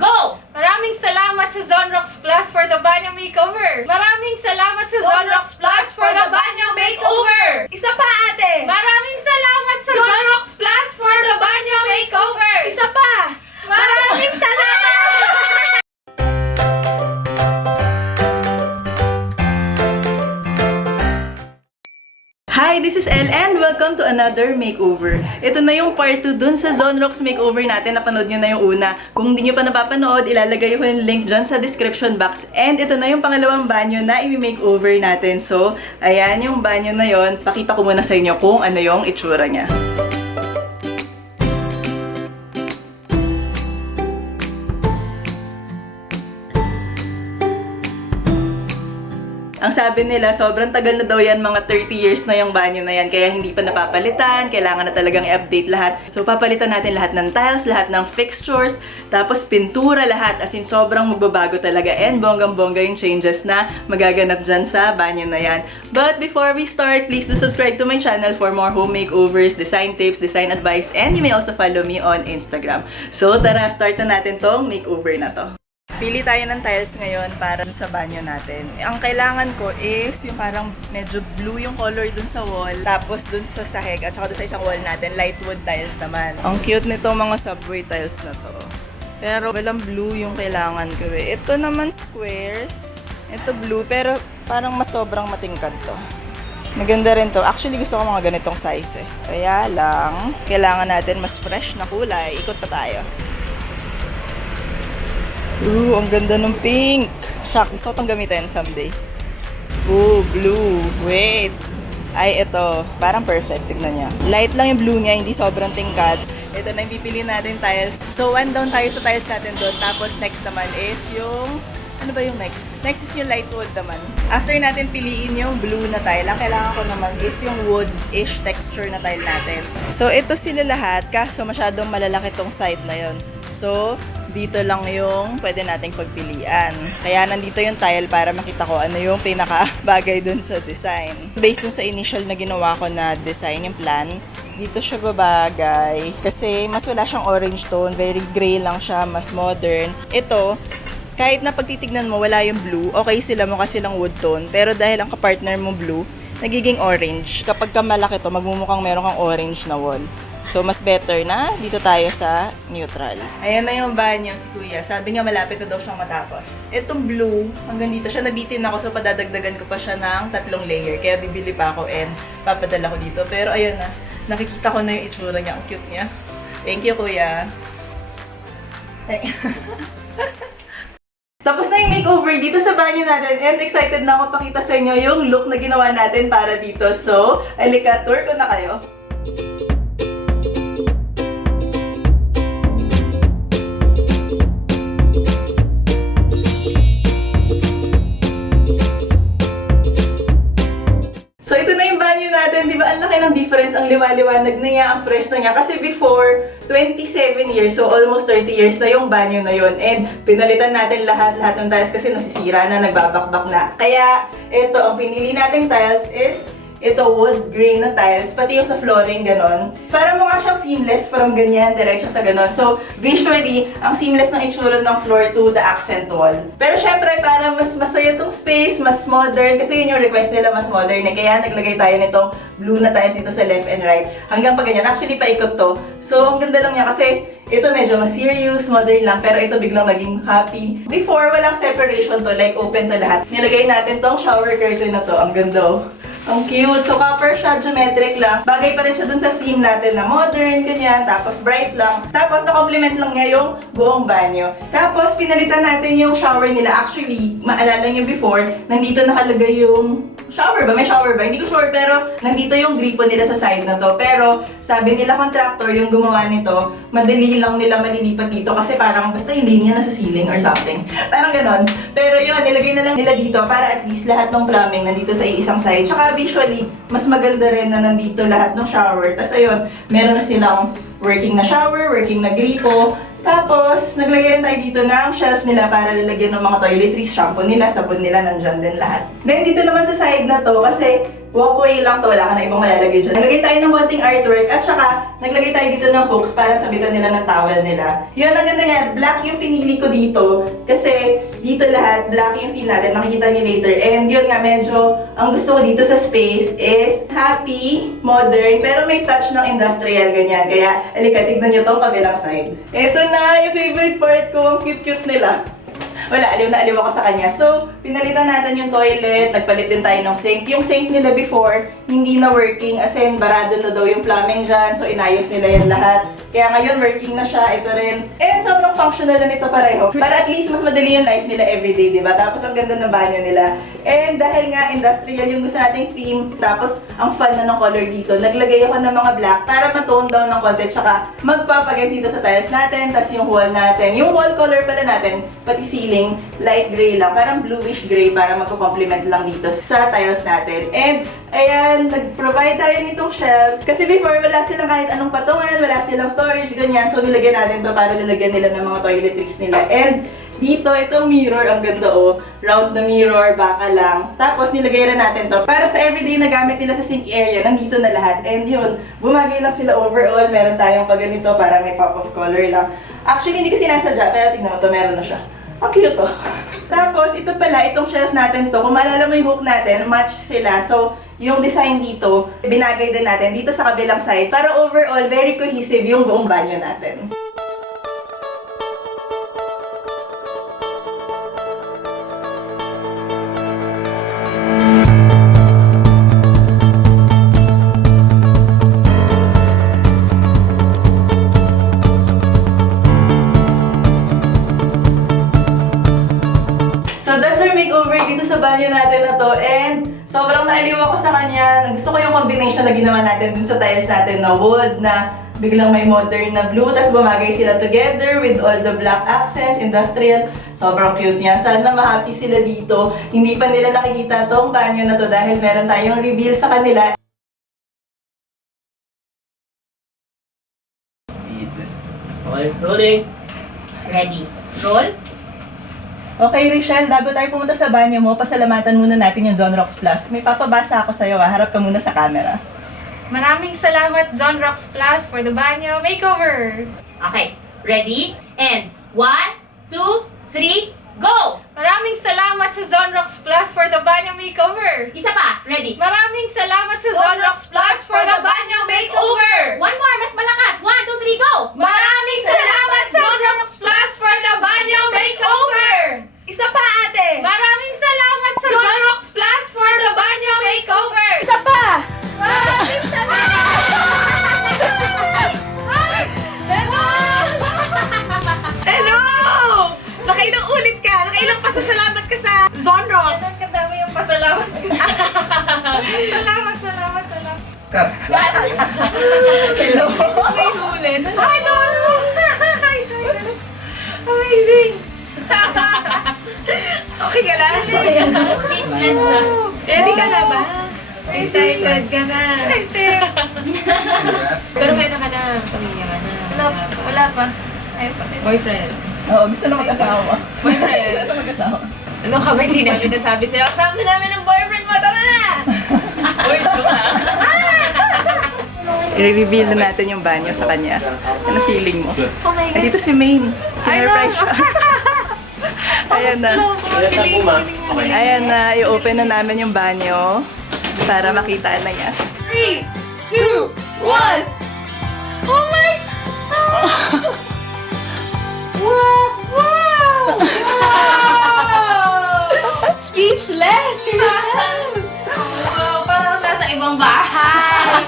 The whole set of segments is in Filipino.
Go! Maraming salamat sa Zonrox Plus for the banyo makeover! Maraming salamat sa Zonrox Plus for the banyo makeover! Isa pa, ate! Maraming salamat sa Zonrox Plus for the banyo makeover! Isa pa! Maraming salamat! Hi, this is Elle and welcome to another makeover. Ito na yung part 2 dun sa Zonrox makeover natin. Napanood nyo na yung una. Kung hindi nyo pa napapanood, ilalagay ko yung link dyan sa description box. And ito na yung pangalawang banyo na i-makeover natin. So, ayan yung banyo na yon. Pakita ko muna sa inyo kung ano yung itsura niya. Ang sabi nila, sobrang tagal na daw yan, mga 30 years na yung banyo na yan, kaya hindi pa napapalitan, kailangan na talagang i-update lahat. So, papalitan natin lahat ng tiles, lahat ng fixtures, tapos pintura lahat, as in sobrang magbabago talaga, and bonggang-bongga yung changes na magaganap dyan sa banyo na yan. But before we start, please do subscribe to my channel for more home makeovers, design tips, design advice, and you may also follow me on Instagram. So, tara, start na natin tong makeover na to. Pili tayo ng tiles ngayon para sa banyo natin. Ang kailangan ko is yung parang medyo blue yung color dun sa wall. Tapos dun sa sahig at saka dun sa isang wall natin, light wood tiles naman. Ang cute nito mga subway tiles na to. Pero walang blue yung kailangan ko eh. Ito naman squares. Ito blue pero parang mas sobrang matingkad to. Maganda rin to. Actually gusto ko mga ganitong size eh. Kaya lang, kailangan natin mas fresh na kulay. Ikot pa tayo. Ooh, ang ganda ng pink. Shock, gusto ko itong gamitin someday. Ooh, blue. Wait. Ay, ito. Parang perfect. Tignan niya. Light lang yung blue niya, hindi sobrang tingkad. Ito na yung pipili natin tiles. So, one down tayo sa tiles natin doon. Tapos, next naman is yung... Ano ba yung next? Next is yung light wood naman. After natin piliin yung blue na tile, ang kailangan ko naman is yung wood-ish texture na tile natin. So, ito sila lahat. Kaso, masyadong malalaki tong side na yon. So, dito lang yung pwede nating pagpilian. Kaya nandito yung tile para makita ko ano yung pinaka-bagay dun sa design. Based dun sa initial na ginawa ko na design, yung plan, dito siya babagay. Kasi mas wala siyang orange tone, very gray lang siya, mas modern. Ito, kahit na pagtitignan mo wala yung blue, okay sila, mukha silang wood tone. Pero dahil ang kapartner mo blue, nagiging orange. Kapag ka malaki to, magmumukhang meron kang orange na wall. So, mas better na dito tayo sa neutral. Ayan na yung banyo si Kuya. Sabi nga malapit na daw siyang matapos. Itong blue, hanggang dito siya nabitin ako. So, padadagdagan ko pa siya ng 3 layer. Kaya bibili pa ako and papadala ko dito. Pero ayun na, nakikita ko na yung itsura niya. Ang cute niya. Thank you, Kuya. Tapos na yung makeover dito sa banyo natin and excited na ako pakita sa inyo yung look na ginawa natin para dito. So, alika, tour ko na kayo. So, ito na yung banyo natin. Di ba, ang laki ng difference, ang liwa-liwanag na niya, ang fresh na niya. Kasi before, 27 years, so almost 30 years na yung banyo na yun. And pinalitan natin lahat ng tiles kasi nasisira na, nagbabakbak na. Kaya, ito, ang pinili nating tiles is ito, wood grain na tiles, pati yung sa flooring, ganon. Para mukha siyang seamless from ganyan, diretso sa ganon. So, visually, ang seamless ng itsura ng floor to the accent wall. Pero syempre, para mas masaya tong space, mas modern, kasi yun yung request nila, mas modern. Kaya naglagay tayo nitong blue na tiles dito sa left and right. Hanggang pa ganyan. Actually, paikot to. So, ang ganda lang niya kasi ito medyo mas serious, modern lang, pero ito biglang naging happy. Before, walang separation to, like open to lahat. Nilagay natin tong shower curtain na to. Ang ganda oh. Ang cute. So, copper siya, geometric lang. Bagay pa rin siya dun sa theme natin na modern, ganyan. Tapos, bright lang. Tapos, na-complement lang niya yung buong banyo. Tapos, pinalitan natin yung shower nila. Actually, maalala niyo before, nandito nakalagay yung shower ba? May shower ba? Hindi ko sure, pero nandito yung gripo nila sa side na to. Pero, sabi nila contractor, yung gumawa nito, madali lang nila malilipat dito kasi parang basta yung linya na sa ceiling or something. Parang ganon. Pero yun, nilagay na lang nila dito para at least lahat ng plumbing nandito sa isang side. Tsaka visually, mas maganda rin na nandito lahat ng shower. Tapos ayun, meron na silang working na shower, working na gripo. Tapos, naglagay rin tayo dito ng shelf nila para lalagyan ng mga toiletries, shampoo nila, sabon nila, nandyan din lahat. Then, dito naman sa side na to, kasi walkway lang to, wala ka na ibang malalagay dyan. Naglagay tayo ng konting artwork at saka naglagay tayo dito ng hooks para sabitan nila ng towel nila. Yun, ang ganda nga, black yung pinili ko dito kasi dito lahat, black yung feel natin, makikita niyo later. And yun nga, medyo ang gusto ko dito sa space is happy, modern, pero may touch ng industrial, ganyan. Kaya, alika, tignan nyo tong kabilang side. Ito na, yung favorite part ko, ang cute-cute nila. Wala, aliw na aliw ako sa kanya. So, pinalitan natin yung toilet, nagpalit din tayo ng sink. Yung sink nila before, hindi na working, as in, barado na daw yung plumbing dyan. So, inayos nila yan lahat. Kaya ngayon, working na siya. Ito rin. And sobrang functional na nito pareho. Para at least mas madali yung life nila everyday, di ba? Tapos, ang ganda ng banyo nila. And dahil nga, industrial yung gusto nating theme, tapos, ang fun na ng color dito, naglagay ako ng mga black para matone down ng konti, tsaka magpapagans dito sa tiles natin, tas yung wall natin. Yung wall color pala natin, pati ceiling, light gray lang, parang bluish gray para magko-complement lang dito sa tiles natin. And, ayan, nag-provide tayo nitong shelves. Kasi before, wala silang kahit anong patungan, wala silang storage, ganyan. So, nilagyan natin to para lalagyan nila ng mga toiletries nila. And, dito, itong mirror, ang ganda oh. Round na mirror, baka lang. Tapos, nilagay na natin to. Para sa everyday na gamit nila sa sink area, nandito na lahat. And yun, bumagay lang sila overall. Meron tayong paganito para may pop of color lang. Actually, hindi kasi nasadya, pero tignan mo to, meron na siya. Ang cute to. Tapos, ito pala, itong shelf natin to, kung maalala mo yung hook natin, match sila. So, yung design dito, binagay din natin dito sa kabilang side para overall, very cohesive yung buong banyo natin. So that's our makeover dito sa banyo natin na to, and sobrang naaliw ako sa kanya. Gusto ko yung combination na ginawa natin dun sa tiles natin na wood na biglang may modern na blue, tapos bumagay sila together with all the black accents, industrial. Sobrang cute niya. Sana ma-happy sila dito. Hindi pa nila nakikita tong banyo na to dahil meron tayong reveal sa kanila. Okay, rolling. Ready. Roll. Okay, Richelle, bago tayo pumunta sa banyo mo, pasalamatan muna natin yung Zonrox Plus. May papabasa ako sa'yo, harap ka muna sa camera. Maraming salamat, Zonrox Plus, for the banyo makeover. Okay, ready? And 1, 2, 3, go! Maraming salamat sa Zonrox Plus for the banyo makeover. Isa pa, ready? Maraming salamat sa Zonrox Plus for the banyo makeover. One more, mas malakas. 1, 2, 3, go! Maraming salamat sa Zonrox Plus for the banyo makeover. Isa pa, ate! Maraming salamat sa Zonrox Plus for the banyo makeover. Isa pa! Maraming salamat! Hello! Hello! Nakailang ulit ka? Nakailang pasasalamat ka sa Zonrox? Kadami yung pasalamat ko. Salamat. Hello! May ulit. Hi, Dono! Amazing! Okay ka lang? Speechless siya. Ready ka na ba? Excited ka na. Excited! Pero may ka na. Pamilya ka na. Wala pa. Ayun pa. Boyfriend. Oo, gusto na mag-asawa. Boyfriend. Gusto na mag-asawa. Ano ka ba? Hindi namin nasabi sa'yo. Kasama namin ng boyfriend mo. Tara na! Uy, ito ka. I-reveal na natin yung banyo sa kanya. Ano feeling mo? Oh my God. Nandito si Maine. Sinurprise siya. Ayan na. Ilan po, ma? Okay. Ayan na, i-open na namin yung banyo para makita na niya. 3, 2, 1! Oh my! Wow! Wow! Speechless! Wow, parang nasa ibang bahay.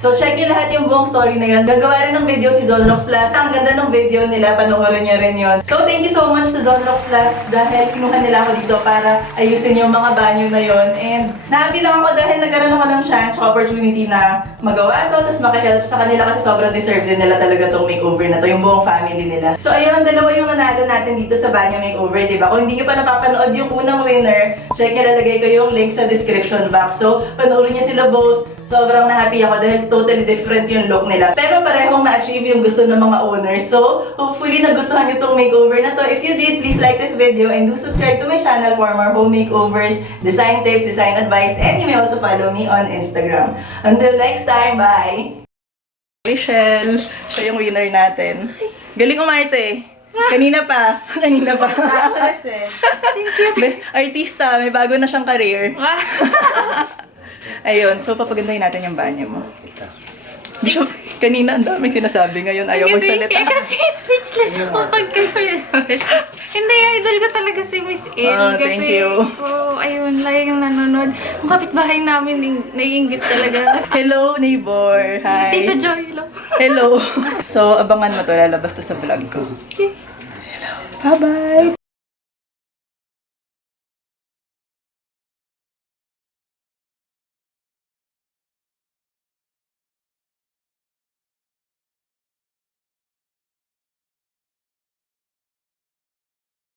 So, check nyo lahat yung buong story na yun. Gagawa rin ng video si Zonrox Plus. Ang ganda ng video nila, panoorin nyo rin yun. So, thank you so much to Zonrox Plus dahil kinuha nila ako dito para ayusin yung mga banyo na yun. And nahappy lang ako dahil nagkaroon ako ng chance, opportunity na magawa to, tapos makahelp sa kanila kasi sobrang deserve din nila talaga tong makeover na to, yung buong family nila. So, ayun, dalawa yung nanalo natin dito sa banyo makeover, diba? Kung hindi nyo pa napapanood yung unang winner, check nyo, lalagay ko yung link sa description box. So, panoorin nyo sila both. sobrang na-happy ako dahil totally different yung look nila. Pero parehong na-achieve yung gusto ng mga owners. So, hopefully nagustuhan niyo tong makeover na to. If you did, please like this video and do subscribe to my channel for more home makeovers, design tips, design advice, and you may also follow me on Instagram. Until next time, bye! Rachel, siya yung winner natin. Galing umarte. Kanina pa. Kanina pa. Artista, may bago na siyang career. Ayun, so papagandahin natin yung banyo mo. Kanina ang daming sinasabi, ngayon ayaw magsalita. Kasi speechless ako pag kayo sinasabi. Hindi, idol ko talaga si Miss Elle. Thank you. Ayun, lagi yung nanonood. Ang kapitbahay namin, naiingit talaga. Hello, neighbor. Hi. Tita Joy, hello. Hello. So, abangan mo to, lalabas to sa vlog ko. Hello. Bye-bye.